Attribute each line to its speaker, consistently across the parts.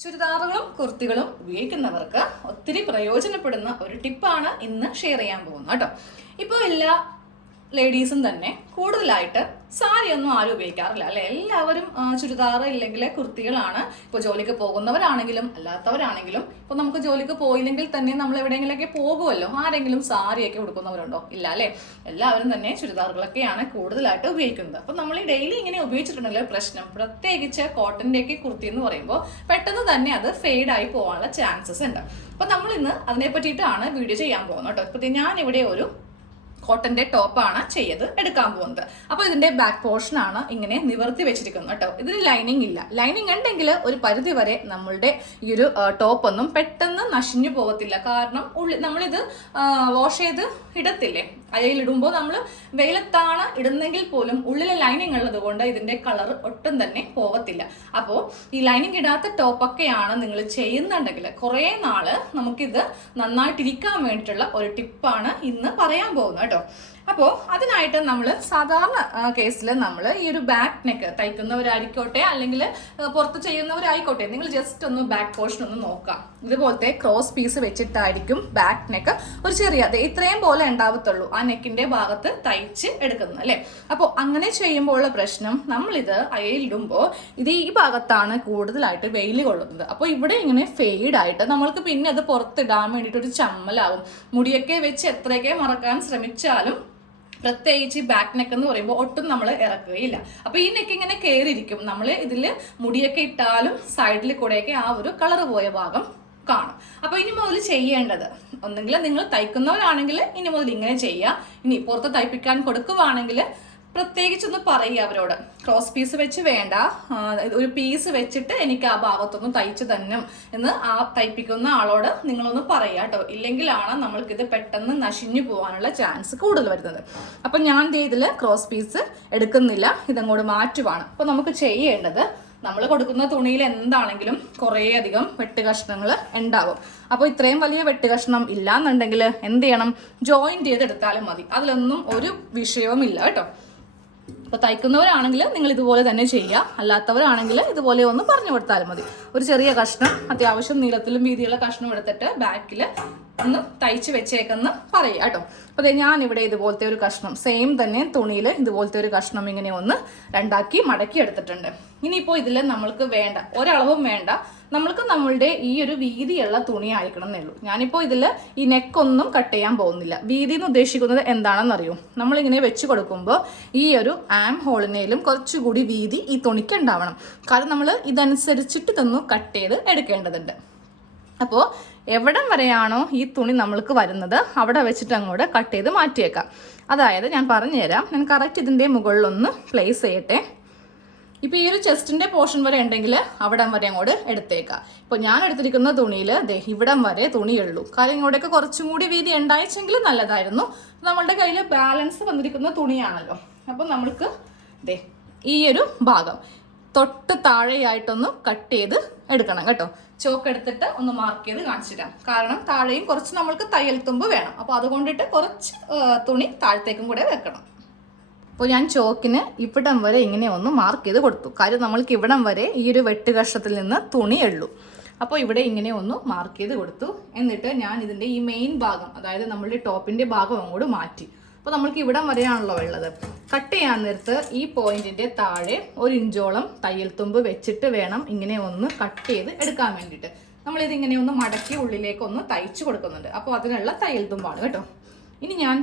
Speaker 1: ചുരിദാറുകളും കുർത്തികളും ഉപയോഗിക്കുന്നവർക്ക് ഒത്തിരി പ്രയോജനപ്പെടുന്ന ഒരു ടിപ്പാണ് ഇന്ന് ഷെയർ ചെയ്യാൻ പോകുന്നത് കേട്ടോ. ഇപ്പോൾ എല്ലാ ലേഡീസും തന്നെ കൂടുതലായിട്ട് സാരി ഒന്നും ആരും ഉപയോഗിക്കാറില്ല അല്ലെ? എല്ലാവരും ചുരിദാർ ഇല്ലെങ്കിൽ കുർത്തികളാണ് ഇപ്പോൾ ജോലിക്ക് പോകുന്നവരാണെങ്കിലും അല്ലാത്തവരാണെങ്കിലും ഇപ്പോൾ നമുക്ക് ജോലിക്ക് പോയില്ലെങ്കിൽ തന്നെ നമ്മൾ എവിടെയെങ്കിലൊക്കെ പോകുമല്ലോ ആരെങ്കിലും സാരിയൊക്കെ ഉടുക്കുന്നവരുണ്ടോ? ഇല്ല അല്ലേ? എല്ലാവരും തന്നെ ചുരിദാറുകളൊക്കെയാണ് കൂടുതലായിട്ട് ഉപയോഗിക്കുന്നത്. അപ്പോൾ നമ്മൾ ഡെയിലി ഇങ്ങനെ ഉപയോഗിച്ചിട്ടുണ്ടെങ്കിൽ പ്രശ്നം. പ്രത്യേകിച്ച് കോട്ടന്റെ ഒക്കെ കുർത്തി എന്ന് പറയുമ്പോൾ പെട്ടെന്ന് തന്നെ അത് ഫെയ്ഡ് ആയി പോകാനുള്ള ചാൻസസ് ഉണ്ട്. അപ്പോൾ നമ്മൾ ഇന്ന് അതിനെ പറ്റിയിട്ടാണ് വീഡിയോ ചെയ്യാൻ പോകുന്നത് കേട്ടോ. ഇപ്പോൾ ഞാൻ ഇവിടെ ഒരു കോട്ടന്റെ ടോപ്പാണ് ചെയ്ത് എടുക്കാൻ പോകുന്നത്. അപ്പോൾ ഇതിന്റെ ബാക്ക് പോർഷൻ ആണ് ഇങ്ങനെ നിവർത്തി വെച്ചിരിക്കുന്നത് കേട്ടോ. ഇതിന് ലൈനിങ് ഇല്ല. ലൈനിങ് ഉണ്ടെങ്കിൽ ഒരു പരിധി വരെ നമ്മളുടെ ഈ ഒരു ടോപ്പൊന്നും പെട്ടെന്ന് നശിഞ്ഞു പോകത്തില്ല കാരണം ഉള്ളി നമ്മളിത് വാഷ് ചെയ്ത് ഇടത്തില്ലേ? അയയിലിടുമ്പോൾ നമ്മൾ വെയിലത്താണ് ഇടുന്നെങ്കിൽ പോലും ഉള്ളിലെ ലൈനിങ് ഉള്ളത് കൊണ്ട് ഇതിന്റെ കളർ ഒട്ടും തന്നെ പോകത്തില്ല അപ്പോൾ ഈ ലൈനിങ് ഇടാത്ത ടോപ്പൊക്കെയാണ് നിങ്ങൾ ചെയ്യുന്നുണ്ടെങ്കിൽ കുറേ നാൾ നമുക്കിത് നന്നായിട്ടിരിക്കാൻ വേണ്ടിയിട്ടുള്ള ഒരു ടിപ്പാണ് ഇന്ന് പറയാൻ പോകുന്നത് കേട്ടോ. അപ്പോൾ അതിനായിട്ട് നമ്മൾ സാധാരണ കേസിൽ നമ്മൾ ഈ ഒരു ബാക്ക് നെക്ക് തയ്ക്കുന്നവരായിരിക്കോട്ടെ അല്ലെങ്കിൽ പുറത്ത് ചെയ്യുന്നവരായിക്കോട്ടെ നിങ്ങൾ ജസ്റ്റ് ഒന്ന് ബാക്ക് പോർഷൻ ഒന്ന് നോക്കാം. ഇതുപോലത്തെ ക്രോസ് പീസ് വെച്ചിട്ടായിരിക്കും ബാക്ക് നെക്ക് ഒരു ചെറിയ അതെ ഇത്രയും പോലെ ഉണ്ടാവത്തുള്ളൂ ആ നെക്കിന്റെ ഭാഗത്ത് തയ്ച്ച് എടുക്കുന്നത് അല്ലേ? അപ്പോൾ അങ്ങനെ ചെയ്യുമ്പോഴുള്ള പ്രശ്നം നമ്മളിത് അയയിലിടുമ്പോൾ ഇത് ഈ ഭാഗത്താണ് കൂടുതലായിട്ട് വെയിൽ കൊള്ളുന്നത്. അപ്പോൾ ഇവിടെ ഇങ്ങനെ ഫെയ്ഡ് ആയിട്ട് നമ്മൾക്ക് പിന്നെ അത് പുറത്തിടാൻ വേണ്ടിയിട്ട് ഒരു ചമ്മലാവും. മുടിയൊക്കെ വെച്ച് എത്രയൊക്കെ മറക്കാൻ ശ്രമിച്ചാലും പ്രത്യേകിച്ച് ബാക്ക് നെക്ക് എന്ന് പറയുമ്പോൾ ഒട്ടും നമ്മൾ ഇറക്കുകയില്ല. അപ്പോൾ ഈ നെക്ക് ഇങ്ങനെ കയറിയിരിക്കും. നമ്മൾ ഇതിൽ മുടിയൊക്കെ ഇട്ടാലും സൈഡിൽ കൂടെയൊക്കെ ആ ഒരു കളർ പോയ ഭാഗം കാണും. അപ്പോൾ ഇനി മുതൽ ചെയ്യേണ്ടത് ഒന്നെങ്കിൽ നിങ്ങൾ തയ്ക്കുന്നവരാണെങ്കിൽ ഇനി മുതൽ ഇങ്ങനെ ചെയ്യുക. ഇനി പുറത്ത് തയ്പ്പിക്കാൻ കൊടുക്കുവാണെങ്കിൽ പ്രത്യേകിച്ചൊന്ന് പറയുക അവരോട്. ക്രോസ് പീസ് വെച്ച് വേണ്ട. ഒരു പീസ് വെച്ചിട്ട് എനിക്ക് ആ ഭാഗത്തൊന്ന് തയ്ച്ചു തന്നും എന്ന് ആ തയ്പ്പിക്കുന്ന ആളോട് നിങ്ങളൊന്ന് പറയുക കേട്ടോ. ഇല്ലെങ്കിലാണ് നമ്മൾക്കിത് പെട്ടെന്ന് നശിഞ്ഞു പോകാനുള്ള ചാൻസ് കൂടുതൽ വരുന്നത്. അപ്പം ഞാൻ ഇതിൽ ക്രോസ് പീസ് എടുക്കുന്നില്ല. ഇതങ്ങോട്ട് മാറ്റുവാണ്. അപ്പോൾ നമുക്ക് ചെയ്യേണ്ടത് നമ്മൾ കൊടുക്കുന്ന തുണിയിൽ എന്താണെങ്കിലും കുറേയധികം വെട്ട് കഷ്ണങ്ങൾ ഉണ്ടാവും. അപ്പോൾ ഇത്രയും വലിയ വെട്ട് കഷ്ണം ഇല്ലാന്നുണ്ടെങ്കിൽ എന്ത് ചെയ്യണം? ജോയിൻ ചെയ്തെടുത്താലും മതി. അതിലൊന്നും ഒരു വിഷയവും ഇല്ല കേട്ടോ. അപ്പോൾ തയ്ക്കുന്നവരാണെങ്കിൽ നിങ്ങൾ ഇതുപോലെ തന്നെ ചെയ്യുക അല്ലാത്തവരാണെങ്കിൽ ഇതുപോലെ ഒന്ന് പറഞ്ഞു കൊടുത്താലും മതി. ഒരു ചെറിയ കഷ്ണം അത്യാവശ്യം നീളത്തിലും വീതിയുള്ള കഷ്ണം എടുത്തിട്ട് ബാക്കിൽ ഒന്ന് തയ്ച്ച് വെച്ചേക്കെന്ന് പറയുക കേട്ടോ. അപ്പോൾ ഞാൻ ഞാനിവിടെ ഇതുപോലത്തെ ഒരു കഷ്ണം സെയിം തന്നെ തുണിയിൽ ഇതുപോലത്തെ ഒരു കഷ്ണം ഇങ്ങനെ ഒന്ന് രണ്ടാക്കി മടക്കി എടുത്തിട്ടുണ്ട്. ഇനിയിപ്പോൾ ഇതിൽ നമ്മൾക്ക് വേണ്ട ഒരളവും വേണ്ട നമ്മൾക്ക് നമ്മളുടെ ഈ ഒരു വീതിയുള്ള തുണി ആയിരിക്കണം എന്നുള്ളൂ ഞാനിപ്പോൾ ഇതിൽ ഈ നെക്കൊന്നും കട്ട് ചെയ്യാൻ പോകുന്നില്ല. വീതി എന്ന് ഉദ്ദേശിക്കുന്നത് എന്താണെന്ന് അറിയോ നമ്മളിങ്ങനെ വെച്ച് കൊടുക്കുമ്പോൾ ഈ ഒരു ആം ഹോളിനേലും കുറച്ചുകൂടി വീതി ഈ തുണിക്ക് ഉണ്ടാവണം. കാരണം നമ്മൾ ഇതനുസരിച്ചിട്ട് ഇതൊന്ന് കട്ട് ചെയ്ത് എടുക്കേണ്ടതുണ്ട്. അപ്പോൾ എവിടം വരെയാണോ ഈ തുണി നമ്മൾക്ക് വരുന്നത് അവിടെ വെച്ചിട്ട് അങ്ങോട്ട് കട്ട് ചെയ്ത് മാറ്റിയേക്കാം. അതായത് ഞാൻ പറഞ്ഞുതരാം. ഞാൻ കറക്റ്റ് ഇതിന്റെ മുകളിലൊന്ന് പ്ലേസ് ചെയ്യട്ടെ. ഇപ്പോൾ ഈ ഒരു ചെസ്റ്റിന്റെ പോർഷൻ വരെ ഉണ്ടെങ്കിൽ അവിടം വരെ അങ്ങോട്ട് എടുത്തേക്കാം. ഇപ്പോൾ ഞാൻ എടുത്തിരിക്കുന്ന തുണിയിൽ ദേ ഇവിടം വരെ തുണിയുള്ളൂ. കാര്യം ഇങ്ങോട്ടൊക്കെ കുറച്ചും കൂടി വീതി ഉണ്ടായിച്ചെങ്കിൽ നല്ലതായിരുന്നു. നമ്മളുടെ കയ്യിൽ ബാലൻസ് വന്നിരിക്കുന്ന തുണിയാണല്ലോ. അപ്പോൾ നമ്മൾക്ക് ദേ ഈ ഒരു ഭാഗം തൊട്ട് താഴെയായിട്ടൊന്ന് കട്ട് ചെയ്ത് എടുക്കണം കേട്ടോ. ചോക്ക് എടുത്തിട്ട് ഒന്ന് മാർക്ക് ചെയ്ത് കാണിച്ചു കാരണം താഴെയും കുറച്ച് നമ്മൾക്ക് തയ്യൽ തുമ്പ് വേണം. അപ്പോൾ അതുകൊണ്ടിട്ട് കുറച്ച് തുണി താഴത്തേക്കും കൂടെ വെക്കണം. അപ്പോൾ ഞാൻ ചോക്കിന് ഇവിടം വരെ ഇങ്ങനെ ഒന്ന് മാർക്ക് ചെയ്ത് കൊടുത്തു. കാര്യം നമ്മൾക്ക് ഇവിടം വരെ ഈ ഒരു വെട്ട് നിന്ന് തുണി എള്ളു അപ്പോൾ ഇവിടെ ഇങ്ങനെ ഒന്ന് മാർക്ക് ചെയ്ത് കൊടുത്തു. എന്നിട്ട് ഞാൻ ഇതിന്റെ ഈ മെയിൻ ഭാഗം അതായത് നമ്മളുടെ ടോപ്പിന്റെ ഭാഗം അങ്ങോട്ട് മാറ്റി. അപ്പോൾ നമ്മൾക്ക് ഇവിടം വരെയാണല്ലോ ഉള്ളത്. കട്ട് ചെയ്യാൻ നേരത്ത് ഈ പോയിന്റിന്റെ താഴെ ഒരു ഇഞ്ചോളം തയ്യൽ തുമ്പ് വെച്ചിട്ട് വേണം ഇങ്ങനെ ഒന്ന് കട്ട് ചെയ്ത് എടുക്കാൻ വേണ്ടിയിട്ട്. നമ്മളിത് ഇങ്ങനെ ഒന്ന് മടക്കി ഉള്ളിലേക്ക് ഒന്ന് തയ്ച്ചു കൊടുക്കുന്നുണ്ട്. അപ്പോൾ അതിനുള്ള തയ്യൽ തുമ്പാണ് കേട്ടോ. ഇനി ഞാൻ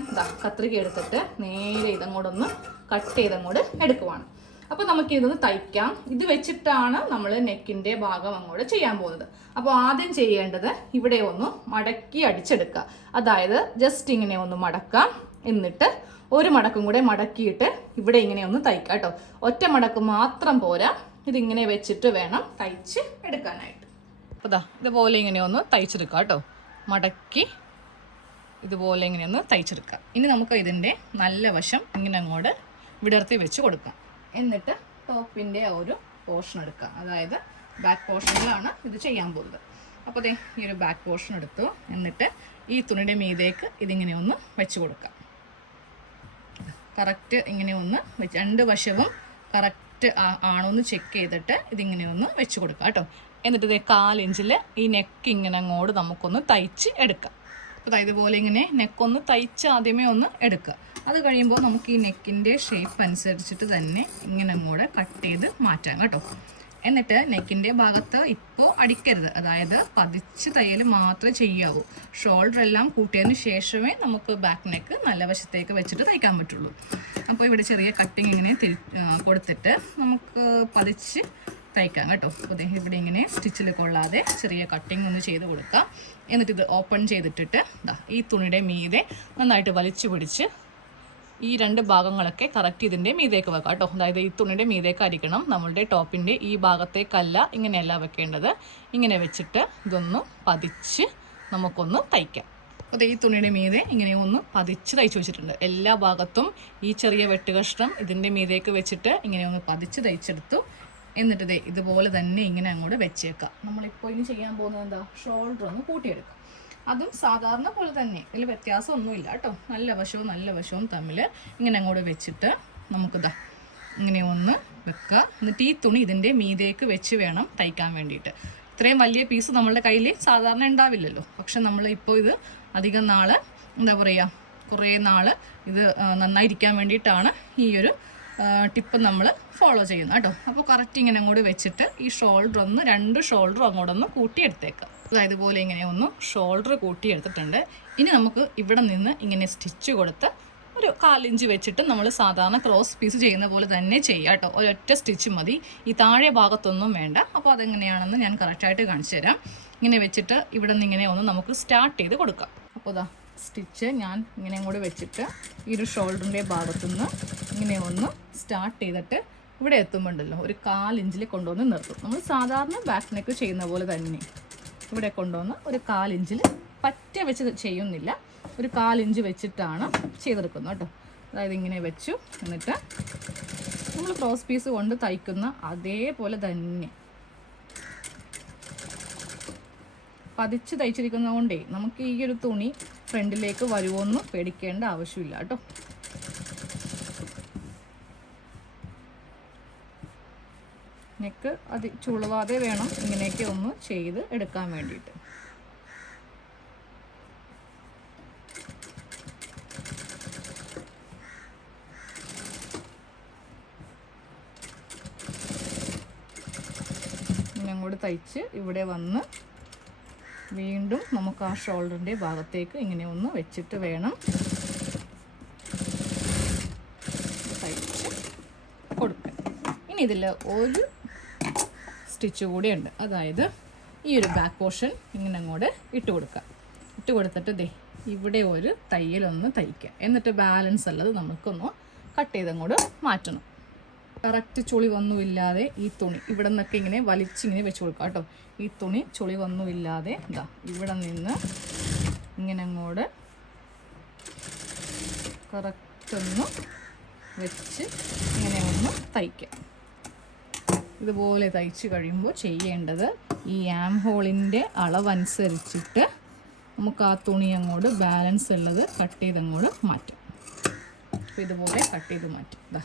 Speaker 1: കത്രിക എടുത്തിട്ട് നേരെ ഇതങ്ങോട്ടൊന്ന് കട്ട് ചെയ്തങ്ങോട്ട് എടുക്കുവാണ്. അപ്പോൾ നമുക്ക് ഇതൊന്ന് തയ്ക്കാം. ഇത് വെച്ചിട്ടാണ് നമ്മൾ നെക്കിന്റെ ഭാഗം അങ്ങോട്ട് ചെയ്യാൻ പോകുന്നത്. അപ്പോൾ ആദ്യം ചെയ്യേണ്ടത് ഇവിടെ ഒന്ന് മടക്കി അടിച്ചെടുക്കുക. അതായത് ജസ്റ്റ് ഇങ്ങനെ ഒന്ന് മടക്കാം എന്നിട്ട് ഒരു മടക്കും കൂടെ മടക്കിയിട്ട് ഇവിടെ ഇങ്ങനെ ഒന്ന് തയ്ക്കാം കേട്ടോ. ഒറ്റ മടക്ക് മാത്രം പോരാ. ഇതിങ്ങനെ വെച്ചിട്ട് വേണം തയ്ച്ച് എടുക്കാനായിട്ട്. അപ്പോൾ ഇതുപോലെ ഇങ്ങനെ ഒന്ന് തയ്ച്ചെടുക്കാം കേട്ടോ. മടക്കി ഇതുപോലെ ഇങ്ങനെ ഒന്ന് തയ്ച്ചെടുക്കാം ഇനി നമുക്ക് ഇതിന്റെ നല്ല വശം ഇങ്ങനെ അങ്ങോട്ട് വിടർത്തി വെച്ച് കൊടുക്കാം. എന്നിട്ട് ടോപ്പിന്റെ ഒരു പോർഷൻ എടുക്കാം അതായത് ബാക്ക് പോർഷനിലാണ് ഇത് ചെയ്യാൻ പോകുന്നത്. അപ്പോൾ ദേ ഈ ഒരു ബാക്ക് പോർഷൻ എടുത്തു. എന്നിട്ട് ഈ തുണിയുടെ മീതേക്ക് ഇതിങ്ങനെ ഒന്ന് വെച്ച് കൊടുക്കാം കറക്റ്റ് ഇങ്ങനെ ഒന്ന് വെച്ച് രണ്ട് വശവും കറക്റ്റ് ആണോ എന്ന് ചെക്ക് ചെയ്തിട്ട് ഇതിങ്ങനെ ഒന്ന് വെച്ച് കൊടുക്കാം കേട്ടോ. എന്നിട്ട് ഇതേ കാലിഞ്ചിൽ ഈ നെക്ക് ഇങ്ങനെ അങ്ങോട്ട് നമുക്കൊന്ന് തയ്ച്ച് എടുക്കാം. അപ്പോൾ ഇതുപോലെ ഇങ്ങനെ നെക്കൊന്ന് തയ്ച്ച് ആദ്യമേ ഒന്ന് എടുക്കുക. അത് കഴിയുമ്പോൾ നമുക്ക് ഈ നെക്കിന്റെ ഷേപ്പ് അനുസരിച്ചിട്ട് തന്നെ ഇങ്ങനെ കൂടെ കട്ട് ചെയ്ത് മാറ്റാം കേട്ടോ. എന്നിട്ട് നെക്കിന്റെ ഭാഗത്ത് ഇപ്പോൾ അടിക്കരുത്. അതായത് പതിച്ച് തയ്യൽ മാത്രമേ ചെയ്യാവൂ. ഷോൾഡർ എല്ലാം കൂട്ടിയതിന് ശേഷമേ നമുക്ക് ബാക്ക് നെക്ക് നല്ല വശത്തേക്ക് വെച്ചിട്ട് തയ്ക്കാൻ പറ്റുള്ളൂ. അപ്പോൾ ഇവിടെ ചെറിയ കട്ടിങ് ഇങ്ങനെ കൊടുത്തിട്ട് നമുക്ക് പതിച്ച് തയ്ക്കാം കേട്ടോ. അപ്പോൾ അദ്ദേഹം ഇവിടെ ഇങ്ങനെ സ്റ്റിച്ചിൽ കൊള്ളാതെ ചെറിയ കട്ടിങ് ഒന്ന് ചെയ്ത് കൊടുക്കാം. എന്നിട്ട് ഇത് ഓപ്പൺ ചെയ്തിട്ടിട്ട് ഈ തുണിയുടെ മീതെ നന്നായിട്ട് വലിച്ചു പിടിച്ച് ഈ രണ്ട് ഭാഗങ്ങളൊക്കെ കറക്റ്റ് ഇതിന്റെ മീതേക്ക് വെക്കാം കേട്ടോ. അതായത് ഈ തുണിയുടെ മീതേക്ക് അരിക്കണം. നമ്മളുടെ ടോപ്പിന്റെ ഈ ഭാഗത്തേക്കല്ല ഇങ്ങനെയല്ല വെക്കേണ്ടത്. ഇങ്ങനെ വെച്ചിട്ട് ഇതൊന്ന് പതിച്ച് നമുക്കൊന്ന് തയ്ക്കാം. അപ്പോൾ ഈ തുണിയുടെ മീതെ ഇങ്ങനെ ഒന്ന് പതിച്ച് തയ്ച്ചു വെച്ചിട്ടുണ്ട്. എല്ലാ ഭാഗത്തും ഈ ചെറിയ വെട്ടുകഷ്ണം ഇതിന്റെ മീതേക്ക് വെച്ചിട്ട് ഇങ്ങനെ ഒന്ന് പതിച്ച് തയ്ച്ചെടുത്തു. എന്നിട്ട് ദേ ഇതുപോലെ തന്നെ ഇങ്ങനെ അങ്ങോട്ട് വെച്ചേക്കാം. നമ്മളിപ്പോൾ ഇനി ചെയ്യാൻ പോകുന്നത് എന്താ? ഷോൾഡർ ഒന്ന് കൂട്ടിയെടുക്കാം. അതും സാധാരണ പോലെ തന്നെ. ഇതിൽ വ്യത്യാസമൊന്നുമില്ല കേട്ടോ. നല്ല വശവും നല്ല വശവും തമ്മിൽ ഇങ്ങനെ അങ്ങോട്ട് വെച്ചിട്ട് നമുക്കിതാ ഇങ്ങനെ ഒന്ന് വെക്കുക എന്നിട്ട് ഈ തുണി ഇതിന്റെ മീതേക്ക് വെച്ച് വേണം തയ്ക്കാൻ വേണ്ടിയിട്ട്. ഇത്രയും വലിയ പീസ് നമ്മളുടെ കയ്യിൽ സാധാരണ ഉണ്ടാവില്ലല്ലോ. പക്ഷെ നമ്മൾ ഇപ്പോൾ ഇത് അധികം നാൾ എന്താ പറയുക കുറേ നാൾ ഇത് നന്നായിരിക്കാൻ വേണ്ടിയിട്ടാണ് ഈ ഒരു ടിപ്പ് നമ്മൾ ഫോളോ ചെയ്യുന്നു കേട്ടോ. അപ്പോൾ കറക്റ്റ് ഇങ്ങനെ അങ്ങോട്ട് വെച്ചിട്ട് ഈ ഷോൾഡർ ഒന്ന് രണ്ട് ഷോൾഡർ അങ്ങോട്ടൊന്ന് കൂട്ടിയെടുത്തേക്കാം. അതായത് പോലെ ഇങ്ങനെ ഒന്ന് ഷോൾഡർ കൂട്ടിയെടുത്തിട്ടുണ്ട്. ഇനി നമുക്ക് ഇവിടെ നിന്ന് ഇങ്ങനെ സ്റ്റിച്ച് കൊടുത്ത് ഒരു കാലിഞ്ച് വെച്ചിട്ട് നമ്മൾ സാധാരണ ക്രോസ് പീസ് ചെയ്യുന്ന പോലെ തന്നെ ചെയ്യാം കേട്ടോ. ഒരൊറ്റ സ്റ്റിച്ച് മതി. ഈ താഴെ ഭാഗത്തൊന്നും വേണ്ട. അപ്പോൾ അതെങ്ങനെയാണെന്ന് ഞാൻ കറക്റ്റായിട്ട് കാണിച്ചു തരാം. ഇങ്ങനെ വെച്ചിട്ട് ഇവിടെ നിന്ന് ഇങ്ങനെ ഒന്ന് നമുക്ക് സ്റ്റാർട്ട് ചെയ്ത് കൊടുക്കാം. അപ്പോൾ ഇതാ സ്റ്റിച്ച് ഞാൻ ഇങ്ങനെ കൂടെ വെച്ചിട്ട് ഈ ഒരു ഷോൾഡറിന്റെ ഭാഗത്തുനിന്ന് ഇങ്ങനെ ഒന്ന് സ്റ്റാർട്ട് ചെയ്തിട്ട് ഇവിടെ എത്തുമ്പോണ്ടല്ലോ ഒരു കാലിഞ്ചിൽ കൊണ്ടുവന്ന് നിർത്തും. നമ്മൾ സാധാരണ ബാക്ക് നെക്ക് ചെയ്യുന്ന പോലെ തന്നെ ഇവിടെ കൊണ്ടുവന്ന് ഒരു കാലിഞ്ചിൽ പറ്റ വെച്ച് ചെയ്യുന്നില്ല. ഒരു കാലിഞ്ച് വെച്ചിട്ടാണ് ചെയ്തെടുക്കുന്നത് കേട്ടോ. അതായത് ഇങ്ങനെ വെച്ചു എന്നിട്ട് നമ്മൾ ക്രോസ് പീസ് കൊണ്ട് തയ്ക്കുന്ന അതേപോലെ തന്നെ പതിച്ച് തയ്ച്ചിരിക്കുന്നതുകൊണ്ടേ നമുക്ക് ഈ ഒരു തുണി ഫ്രണ്ടിലേക്ക് വരുമോ എന്ന് പേടിക്കേണ്ട ആവശ്യമില്ല കേട്ടോ. നെക്ക് അത് ചുളുവാതെ വേണം ഇങ്ങനെയൊക്കെ ഒന്ന് ചെയ്ത് എടുക്കാൻ വേണ്ടിയിട്ട്. അങ്ങോട്ട് തയ്ച്ച് ഇവിടെ വന്ന് വീണ്ടും നമുക്ക് ആ ഷോൾഡറിന്റെ ഭാഗത്തേക്ക് ഇങ്ങനെ ഒന്ന് വെച്ചിട്ട് വേണം തയ്ച്ച് കൊടുക്കാൻ. ഇനി ഇതിൽ ഒരു സ്റ്റിച്ച് കൂടിയുണ്ട്. അതായത് ഈ ഒരു ബാക്ക് പോർഷൻ ഇങ്ങനെ അങ്ങോട്ട് ഇട്ട് കൊടുക്കുക. ഇട്ട് കൊടുത്തിട്ട് ദേ ഇവിടെ ഒരു തയ്യലൊന്ന് തയ്ക്കുക. എന്നിട്ട് ബാലൻസ് ഉള്ളത് നമുക്കൊന്ന് കട്ട് ചെയ്തങ്ങോട്ട് മാറ്റണം. കറക്റ്റ് ചുളിവൊന്നുമില്ലാതെ ഈ തുണി ഇവിടെ നിന്നൊക്കെ ഇങ്ങനെ വലിച്ചിങ്ങനെ വെച്ച് കൊടുക്കുക കേട്ടോ. ഈ തുണി ചുളി ചുളിവൊന്നുമില്ലാതെ ഇതാ ഇവിടെ നിന്ന് ഇങ്ങനെ അങ്ങോട്ട് കറക്റ്റ് ഒന്ന് വെച്ച് ഇങ്ങനെ ഒന്ന് തയ്ക്കാം ഇതുപോലെ തയ്ച്ച് കഴിയുമ്പോൾ ചെയ്യേണ്ടത് ഈ ആം ഹോളിന്റെ അളവനുസരിച്ചിട്ട് നമുക്ക് ആ തുണി അങ്ങോട്ട് ബാലൻസ് ഉള്ളത് കട്ട് ചെയ്ത് അങ്ങോട്ട് മാറ്റും. അപ്പോൾ ഇതുപോലെ കട്ട് ചെയ്ത് മാറ്റും. ഇതാ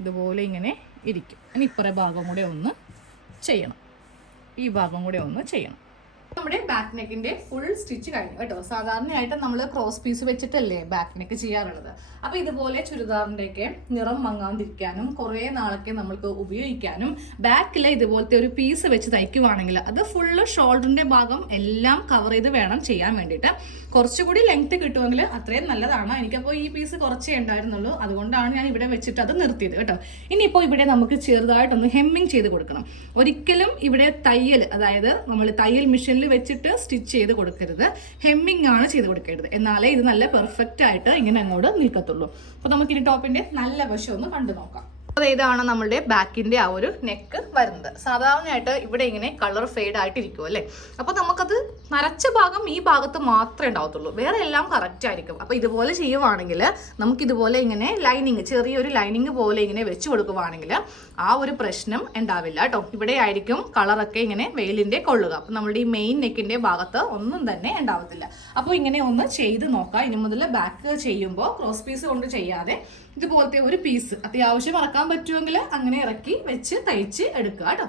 Speaker 1: ഇതുപോലെ ഇങ്ങനെ ഇരിക്കും. ഇനി ഇപ്പറേ ഭാഗം കൂടെ ഒന്ന് ചെയ്യണം. ഈ ഭാഗം കൂടെ ഒന്ന് ചെയ്യണം. നമ്മുടെ ബാക്ക് നെക്കിന്റെ ഫുൾ സ്റ്റിച്ച് കഴിഞ്ഞു കേട്ടോ. സാധാരണയായിട്ട് നമ്മൾ ക്രോസ് പീസ് വെച്ചിട്ടല്ലേ ബാക്ക് നെക്ക് ചെയ്യാറുള്ളത്. അപ്പൊ ഇതുപോലെ ചുരിദാറിന്റെ ഒക്കെ നിറം മങ്ങാതിരിക്കാനും കുറെ നാളൊക്കെ നമ്മൾക്ക് ഉപയോഗിക്കാനും ബാക്കിൽ ഇതുപോലത്തെ ഒരു പീസ് വെച്ച് തയ്ക്കുവാണെങ്കിൽ അത് ഫുള്ള് ഷോൾഡറിന്റെ ഭാഗം എല്ലാം കവർ ചെയ്ത് വേണം ചെയ്യാൻ വേണ്ടിയിട്ട്. കുറച്ചുകൂടി ലെങ്ത് കിട്ടുമെങ്കിൽ അത്രയും നല്ലതാണ്. എനിക്കപ്പോൾ ഈ പീസ് കുറച്ചേ ഉണ്ടായിരുന്നുള്ളൂ. അതുകൊണ്ടാണ് ഞാൻ ഇവിടെ വെച്ചിട്ട് അത് നിർത്തിയത് കേട്ടോ. ഇനിയിപ്പോൾ ഇവിടെ നമുക്ക് ചെറുതായിട്ടൊന്ന് ഹെമ്മിങ് ചെയ്ത് കൊടുക്കണം. ഒരിക്കലും ഇവിടെ തയ്യൽ അതായത് നമ്മൾ തയ്യൽ മെഷീനിൽ വെച്ചിട്ട് സ്റ്റിച്ച് ചെയ്ത് കൊടുക്കരുത്. ഹെമ്മിങ് ആണ് ചെയ്ത് കൊടുക്കരുത് എന്നാലേ ഇത് നല്ല പെർഫെക്റ്റ് ആയിട്ട് ഇങ്ങനെ അങ്ങോട്ട് നിൽക്കത്തുള്ളൂ. അപ്പോൾ നമുക്ക് ഇനി ടോപ്പിന്റെ നല്ല വശം ഒന്ന് കണ്ടു നോക്കാം. ഇതാണ് നമ്മുടെ ബാക്കിന്റെ ആ ഒരു നെക്ക് വരുന്നത്. സാധാരണയായിട്ട് ഇവിടെ ഇങ്ങനെ കളർ ഫെയ്ഡ് ആയിട്ടിരിക്കും അല്ലേ? അപ്പോൾ നമുക്കത് നരച്ച ഭാഗം ഈ ഭാഗത്ത് മാത്രമേ ഉണ്ടാവത്തുള്ളൂ. വേറെ എല്ലാം കറക്റ്റ് ആയിരിക്കും. അപ്പോൾ ഇതുപോലെ ചെയ്യുവാണെങ്കിൽ നമുക്ക് ഇതുപോലെ ഇങ്ങനെ ലൈനിങ് ചെറിയൊരു ലൈനിങ് പോലെ ഇങ്ങനെ വെച്ച് കൊടുക്കുവാണെങ്കിൽ ആ ഒരു പ്രശ്നം ഉണ്ടാവില്ല കേട്ടോ. ഇവിടെ ആയിരിക്കും കളറൊക്കെ ഇങ്ങനെ വെയിലിന്റെ കൊള്ളുക. അപ്പോൾ നമ്മുടെ ഈ മെയിൻ നെക്കിന്റെ ഭാഗത്ത് ഒന്നും തന്നെ ഉണ്ടാവത്തില്ല. അപ്പോൾ ഇങ്ങനെ ഒന്ന് ചെയ്ത് നോക്കാം. ഇനി മുതൽ ബാക്ക് ചെയ്യുമ്പോൾ ക്രോസ് പീസ് കൊണ്ട് ചെയ്യാതെ ഇതുപോലത്തെ ഒരു പീസ് അത്യാവശ്യം ഇറക്കാൻ പറ്റുമെങ്കിൽ അങ്ങനെ ഇറക്കി വെച്ച് തയ്ച്ച് എടുക്കുക കേട്ടോ.